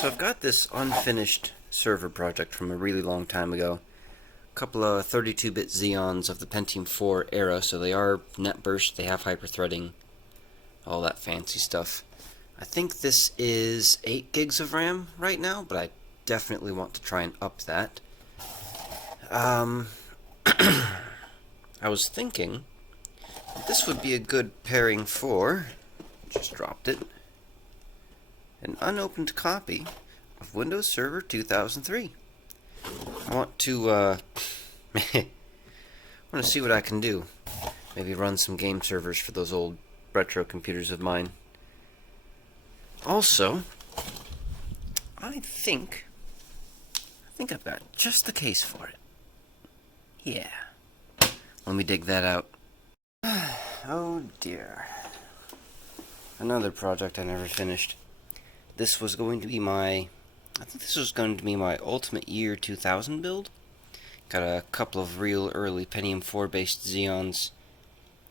So I've got this unfinished server project from a really long time ago. A couple of 32-bit Xeons of the Pentium 4 era, so they are net burst, they have hyperthreading, all that fancy stuff. I think this is 8 gigs of RAM right now, but I definitely want to try and up that. I was thinking this would be a good pairing for, just dropped it, an unopened copy of Windows Server 2003. I want to, I want to see what I can do. Maybe run some game servers for those old retro computers of mine. Also, I think I've got just the case for it. Yeah. Let me dig that out. Oh dear. Another project I never finished. This was going to be I think this was going to be my Ultimate Year 2000 build. Got a couple of real early Pentium 4 based Xeons.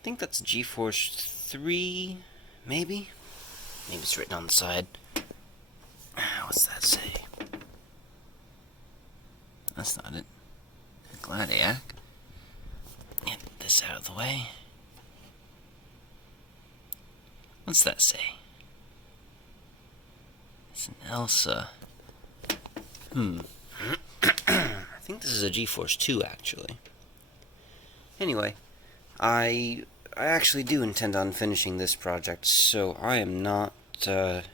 I think that's GeForce 3, maybe? Maybe it's written on the side. What's that say? That's not it. Gladiac. Get this out of the way. What's that say? It's an Elsa. I think this is a GeForce 2, actually. Anyway, I actually do intend on finishing this project, so I am not going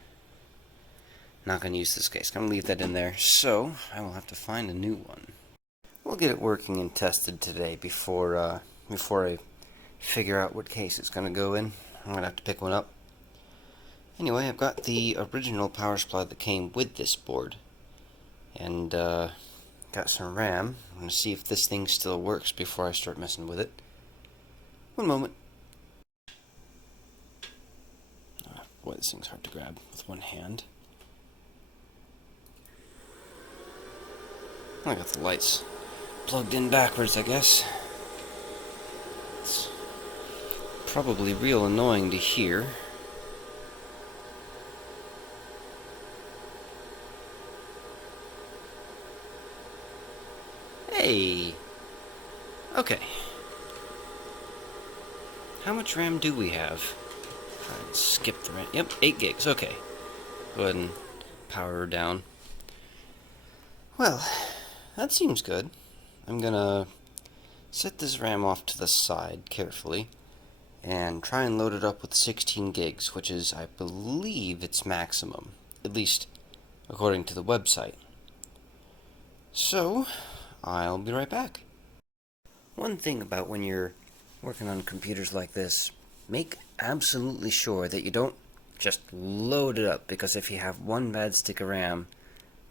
to use this case. I'm going to leave that in there, so I will have to find a new one. We'll get it working and tested today before I figure out what case it's going to go in. I'm going to have to pick one up. Anyway, I've got the original power supply that came with this board, and got some RAM. I'm going to see if this thing still works before I start messing with it. One moment. Oh, boy, this thing's hard to grab with one hand. I got the lights plugged in backwards, I guess. It's probably real annoying to hear. Hey! Okay. How much RAM do we have? Try and skip the RAM. Yep, 8 gigs. Okay. Go ahead and power her down. Well, that seems good. I'm gonna set this RAM off to the side carefully and try and load it up with 16 gigs, which is, I believe, its maximum. At least, according to the website. So, I'll be right back. One thing about when you're working on computers like this, make absolutely sure that you don't just load it up, because if you have one bad stick of RAM,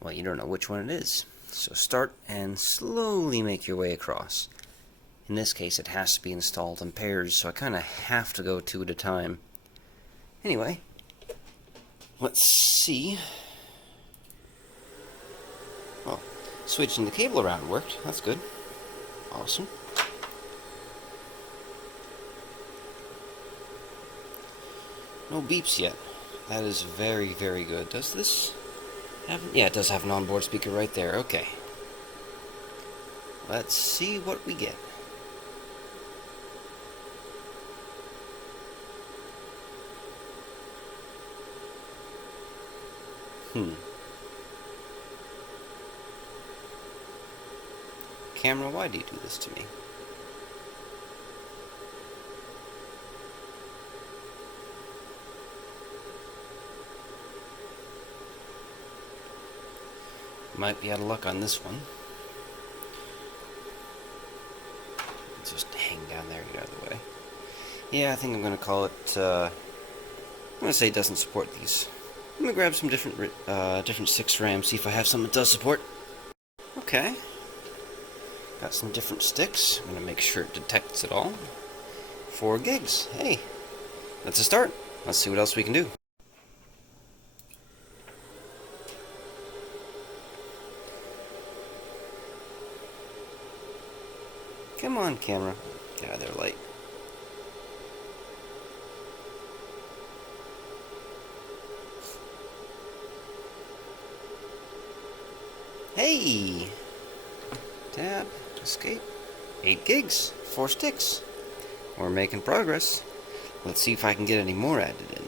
well, you don't know which one it is. So start and slowly make your way across. In this case, it has to be installed in pairs, so I kind of have to go 2 at a time. Anyway, let's see. Well, switching the cable around worked. That's good. Awesome. No beeps yet. That is very, very good. Does this have... Yeah, it does have an onboard speaker right there. Okay. Let's see what we get. Camera, why do you do this to me? Might be out of luck on this one. Just hang down there and get out of the way. Yeah, I think I'm going to call it, I'm going to say it doesn't support these. I'm going to grab some different 6 RAM, see if I have some that does support. Okay. Got some different sticks. I'm going to make sure it detects it all. 4 gigs. Hey, that's a start. Let's see what else we can do. Come on, camera. Get out of there, light. Hey! Tab, escape. 8 gigs, 4 sticks. We're making progress. Let's see if I can get any more added in.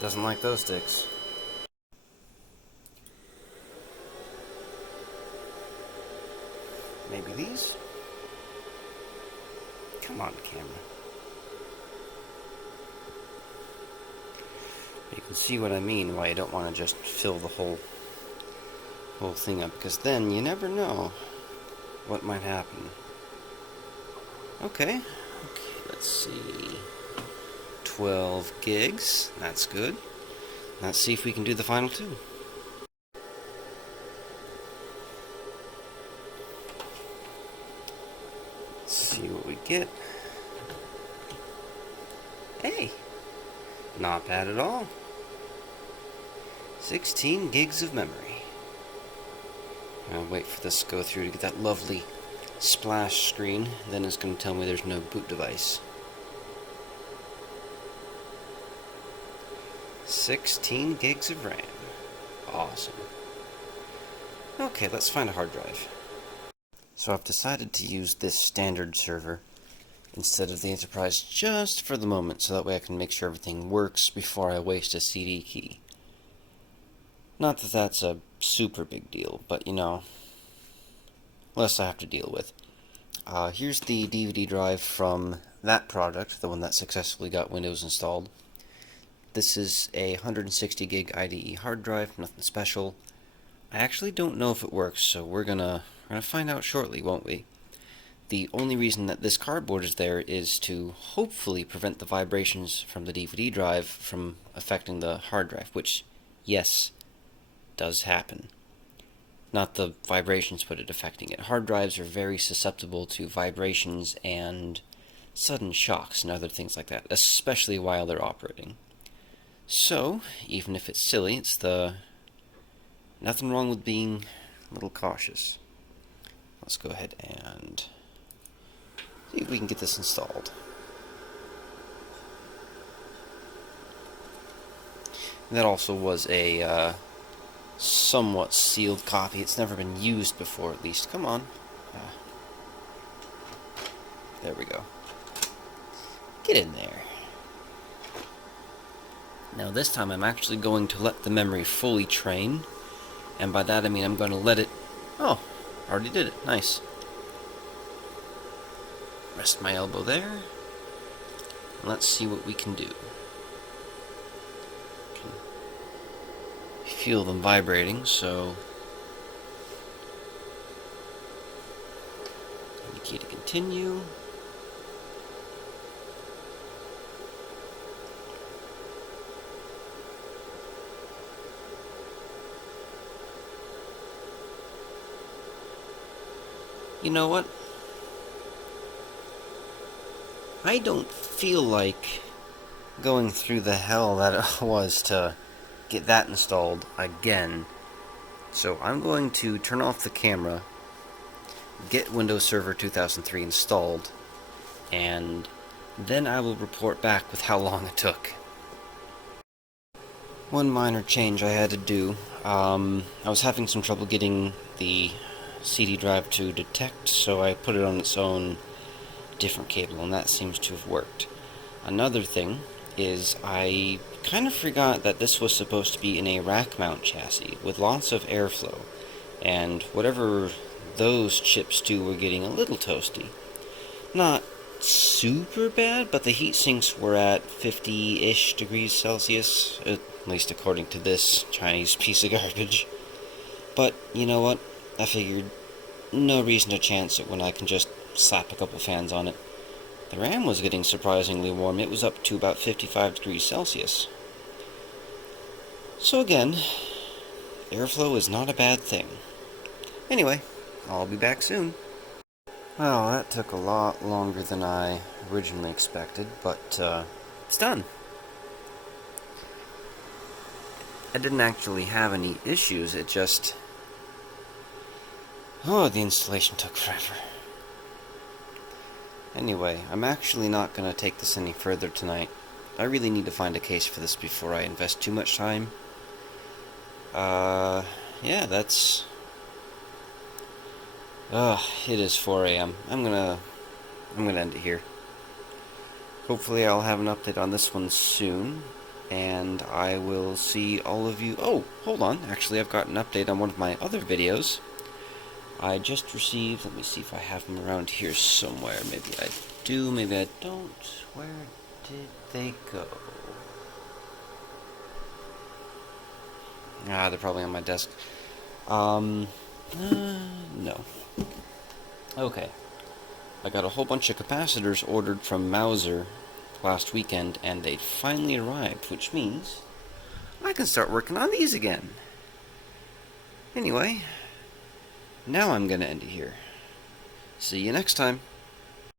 Doesn't like those sticks. Maybe these? Come on, camera. You can see what I mean, why you don't want to just fill the whole thing up, because then you never know what might happen. Okay, let's see. 12 gigs, that's good. Let's see if we can do the final 2. Let's see what we get. Hey, not bad at all. 16 gigs of memory. I'll wait for this to go through to get that lovely splash screen. Then it's going to tell me there's no boot device. 16 gigs of RAM. Awesome. Okay, let's find a hard drive. So I've decided to use this standard server instead of the Enterprise just for the moment, so that way I can make sure everything works before I waste a CD key. Not that that's a super big deal, but you know, less I have to deal with. Here's the DVD drive from that product, the one that successfully got Windows installed. This is a 160 gig IDE hard drive, nothing special. I actually don't know if it works, so we're gonna find out shortly, won't we? The only reason that this cardboard is there is to hopefully prevent the vibrations from the DVD drive from affecting the hard drive, which, yes, does happen. Not the vibrations, but it affecting it. Hard drives are very susceptible to vibrations and sudden shocks and other things like that, especially while they're operating. So, even if it's silly, it's nothing wrong with being a little cautious. Let's go ahead and see if we can get this installed. That also was a somewhat sealed copy. It's never been used before, at least. Come on. There we go. Get in there. Now this time I'm actually going to let the memory fully train, and by that I mean I'm going to let it... Oh, already did it. Nice. Rest my elbow there. Let's see what we can do. Feel them vibrating, so indicate to continue. You know what? I don't feel like going through the hell that it was to get that installed again. So I'm going to turn off the camera, get Windows Server 2003 installed, and then I will report back with how long it took. One minor change I had to do. I was having some trouble getting the CD drive to detect, so I put it on its own different cable, and that seems to have worked. Another thing is I kind of forgot that this was supposed to be in a rack mount chassis with lots of airflow, and whatever those chips do were getting a little toasty. Not super bad, but the heat sinks were at 50-ish degrees Celsius, at least according to this Chinese piece of garbage. But you know what? I figured no reason to chance it when I can just slap a couple fans on it. The RAM was getting surprisingly warm. It was up to about 55 degrees Celsius. So again, airflow is not a bad thing. Anyway, I'll be back soon. Well, that took a lot longer than I originally expected, but it's done. I didn't actually have any issues, it just... Oh, the installation took forever. Anyway, I'm actually not going to take this any further tonight. I really need to find a case for this before I invest too much time. yeah, that's... it is 4 a.m. I'm gonna end it here. Hopefully I'll have an update on this one soon, and I will see all of you... Oh, hold on. Actually, I've got an update on one of my other videos. I just received... Let me see if I have them around here somewhere. Maybe I do, maybe I don't. Where did they go? Ah, they're probably on my desk. No. Okay. I got a whole bunch of capacitors ordered from Mouser last weekend, and they finally arrived, which means I can start working on these again. Anyway, now I'm gonna end it here. See you next time.